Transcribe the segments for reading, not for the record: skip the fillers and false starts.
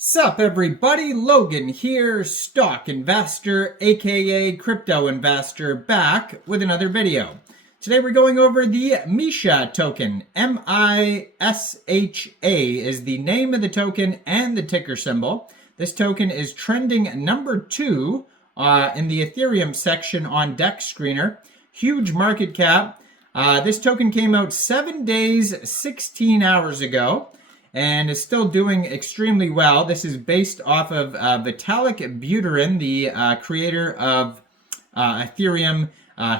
Sup everybody, Logan here, stock investor aka crypto investor, back with another video. Today we're going over the Misha token. MISHA is the name of the token and the ticker symbol. This token is trending number 2 in the Ethereum section on Dex Screener. Huge market cap. This token came out 7 days, 16 hours ago, and is still doing extremely well. This is based off of Vitalik Buterin, the creator of Ethereum.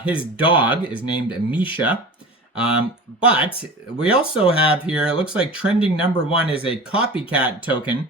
His dog is named Misha. But we also have here, it looks like trending number 1 is a copycat token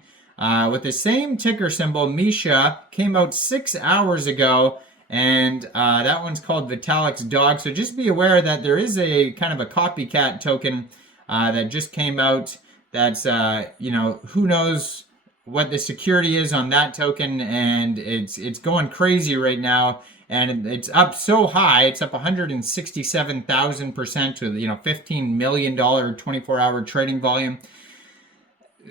with the same ticker symbol. Misha came out 6 hours ago, and that one's called Vitalik's dog. So just be aware that there is a kind of a copycat token that just came out. That's, who knows what the security is on that token, and it's going crazy right now, and it's up so high. It's up 167,000% to, $15 million 24-hour trading volume.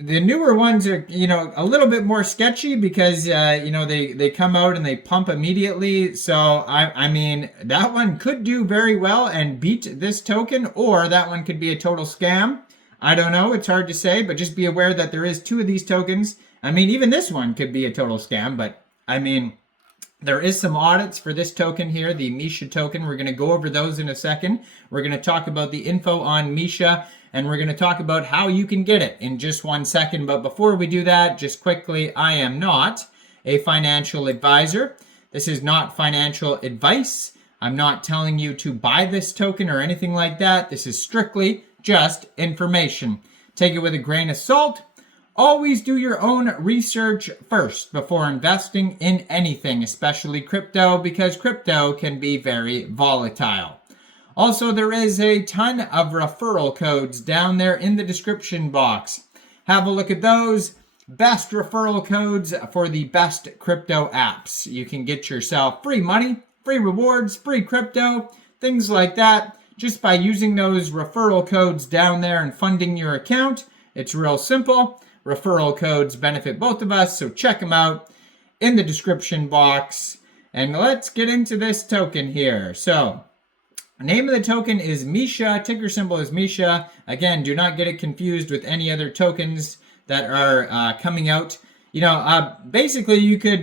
The newer ones are, a little bit more sketchy because, they come out and they pump immediately. So, I mean, that one could do very well and beat this token, or that one could be a total scam. I don't know. It's hard to say, but just be aware that there is 2 of these tokens. I mean, even this one could be a total scam, but I mean, there is some audits for this token here, the Misha token. We're going to go over those in a second. We're going to talk about the info on Misha, and we're going to talk about how you can get it in just 1 second. But before we do that, just quickly, I am not a financial advisor. This is not financial advice. I'm not telling you to buy this token or anything like that. This is strictly just information. Take it with a grain of salt. Always do your own research first before investing in anything, especially crypto, because crypto can be very volatile. Also, there is a ton of referral codes down there in the description box. Have a look at those. Best referral codes for the best crypto apps. You can get yourself free money, free rewards, free crypto, things like that, just by using those referral codes down there and funding your account. It's real simple. Referral codes benefit both of us, so check them out in the description box. And let's get into this token here. So, name of the token is Misha, ticker symbol is Misha. Again, do not get it confused with any other tokens that are coming out. Basically you could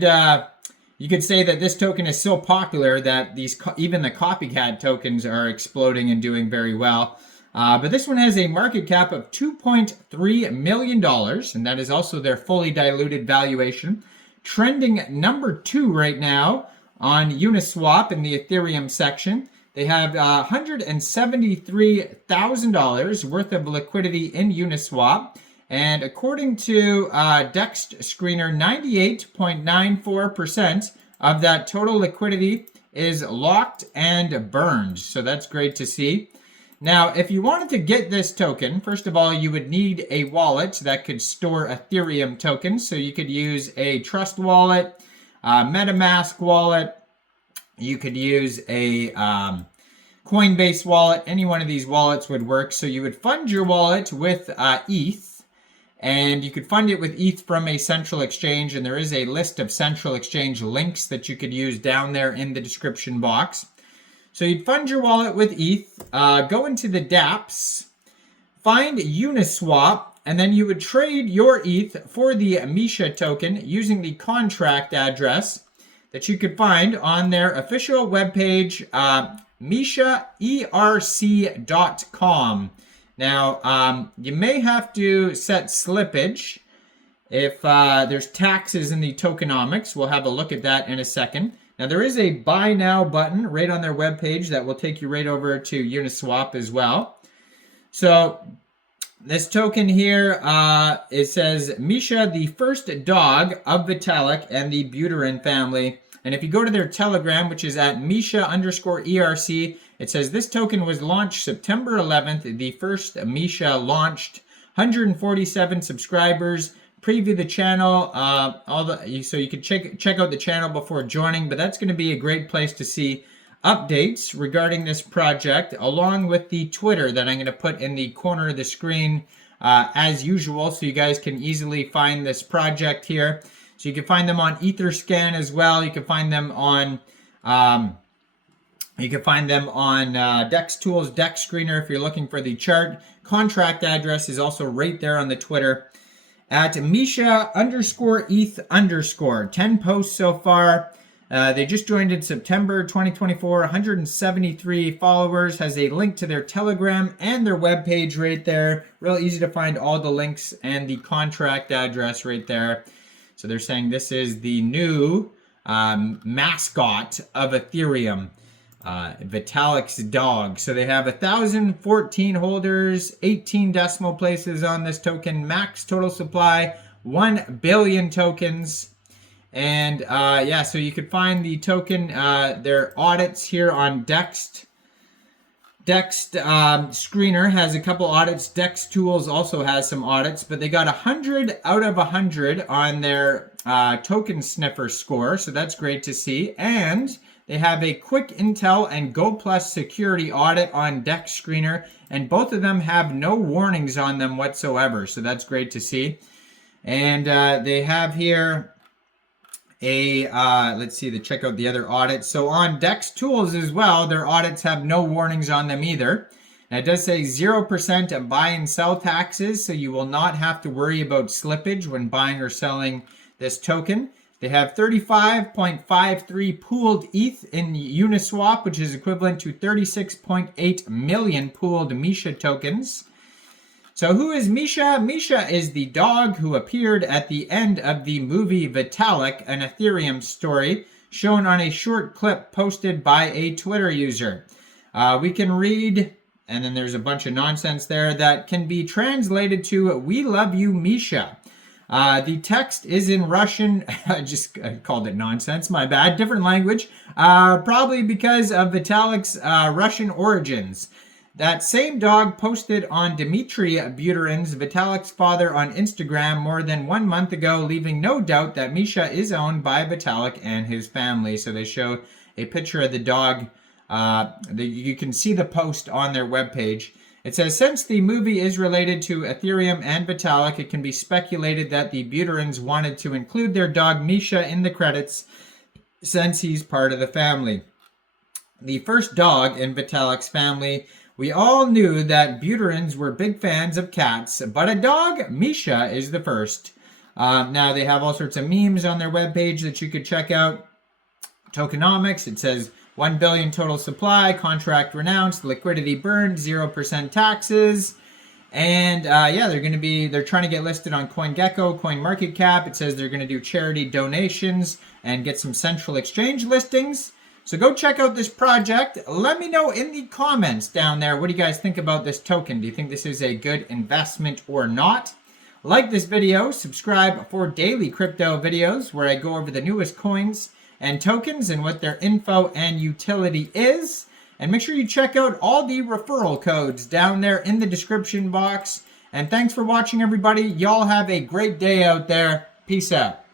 say that this token is so popular that even the copycat tokens are exploding and doing very well. But this one has a market cap of $2.3 million, and that is also their fully diluted valuation. Trending number 2 right now on Uniswap in the Ethereum section. They have $173,000 worth of liquidity in Uniswap. And according to Dex Screener, 98.94% of that total liquidity is locked and burned. So that's great to see. Now, if you wanted to get this token, first of all, you would need a wallet that could store Ethereum tokens. So you could use a Trust wallet, MetaMask wallet. You could use a Coinbase wallet. Any one of these wallets would work. So you would fund your wallet with ETH. And you could fund it with ETH from a central exchange, and there is a list of central exchange links that you could use down there in the description box. So you'd fund your wallet with ETH, go into the dApps, find Uniswap, and then you would trade your ETH for the Misha token using the contract address that you could find on their official webpage, MishaERC.com. Now, you may have to set slippage if there's taxes in the tokenomics. We'll have a look at that in a second. Now, there is a buy now button right on their webpage that will take you right over to Uniswap as well. So, this token here, it says, Misha, the first dog of Vitalik and the Buterin family. And if you go to their Telegram, which is at Misha_ERC, it says this token was launched September 11th. The first Misha launched, 147 subscribers. Preview the channel, so you can check out the channel before joining. But that's going to be a great place to see updates regarding this project, along with the Twitter that I'm going to put in the corner of the screen as usual, so you guys can easily find this project here. So you can find them on Etherscan as well. You can find them on Dex Tools, Dex Screener if you're looking for the chart. Contract address is also right there on the Twitter at Misha_ETH_. 10 posts so far. They just joined in September 2024. 173 followers. Has a link to their Telegram and their webpage right there. Real easy to find all the links and the contract address right there. So they're saying this is the new mascot of Ethereum. Vitalik's dog. So they have 1,014 holders, 18 decimal places on this token, max total supply, 1 billion tokens. And yeah, so you could find the token, their audits here on Dex. Dex Screener has a couple audits. Dex Tools also has some audits, but they got 100 out of 100 on their token sniffer score. So that's great to see. And they have a quick intel and Go Plus security audit on Dex Screener, and both of them have no warnings on them whatsoever. So that's great to see. And they have here a, let's see, check out the other audits. So on Dex Tools as well, their audits have no warnings on them either. And it does say 0% buy and sell taxes, so you will not have to worry about slippage when buying or selling this token. They have 35.53 pooled ETH in Uniswap, which is equivalent to 36.8 million pooled Misha tokens. So who is Misha? Misha is the dog who appeared at the end of the movie Vitalik, an Ethereum story, shown on a short clip posted by a Twitter user. We can read, and then there's a bunch of nonsense there that can be translated to, "We love you, Misha." The text is in Russian. I just called it nonsense. My bad. Different language. Probably because of Vitalik's Russian origins. That same dog posted on Dmitry Buterin's, Vitalik's father, on Instagram more than 1 month ago, leaving no doubt that Misha is owned by Vitalik and his family. So they show a picture of the dog. You can see the post on their webpage. It says, since the movie is related to Ethereum and Vitalik, it can be speculated that the Buterins wanted to include their dog Misha in the credits since he's part of the family. The first dog in Vitalik's family. We all knew that Buterins were big fans of cats, but a dog, Misha, is the first. Now they have all sorts of memes on their webpage that you could check out. Tokenomics, it says 1 billion total supply, contract renounced, liquidity burned, 0% taxes. And yeah, they're trying to get listed on CoinGecko, CoinMarketCap. It says they're going to do charity donations and get some central exchange listings. So go check out this project. Let me know in the comments down there, what do you guys think about this token? Do you think this is a good investment or not? Like this video, subscribe for daily crypto videos where I go over the newest coins and tokens and what their info and utility is. And make sure you check out all the referral codes down there in the description box. And thanks for watching, everybody. Y'all have a great day out there. Peace out.